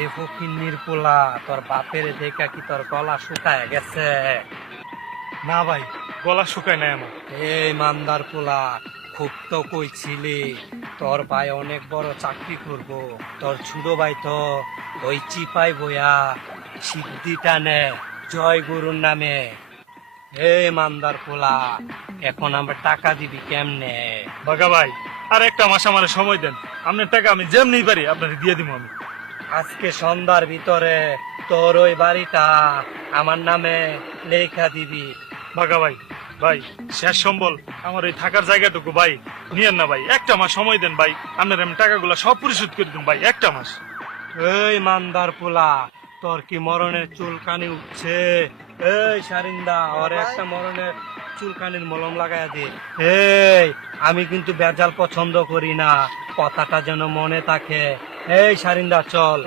রে ফকিন্নির পোলা, তোর বাপের দেখা কি তোর গলা শুকায় গেছে? না ভাই, গলা শুকায় নাই আমার। এই মান্দার পোলা, খুব তো কইছিলি তোর ভাই অনেক বড় চাকরি করব। তোর ছোট ভাই তো ওই চিপাই বইয়া সিদ্ধি টানে জয় গুরুর নামে। এই মান্দার পোলা, এখন আমরা টাকা দিবি কেমনে? বাঘা ভাই, আর একটা মাস আমার সময় দেন, আপনার টাকা আমি যেমনি পারি আপনাকে দিয়ে দিব আমি। আজকে সন্ধ্যার ভিতরে তোর ওই বাড়িটা আমার নামে লেখা দিবি। বাঘা ভাই, ভাই শেষ সম্বল আমার এই থাকার জায়গাটুকু ভাই নিয়েন না ভাই, একটা মাস সময় দেন ভাই, আপনার আমি টাকাগুলো সব পরিশোধ করে দিন ভাই, একটা মাস। এই মান্দার পোলা, তোর কি মরণের চুলকানি উঠছে? এই সারিন্দা, ওর একটা মরণের চুলকানির মলম লাগাইয়া দে। এই, আমি কিন্তু বেজাল পছন্দ করি না, কথাটা যেন মনে থাকে। এই সারিন্দা, চল।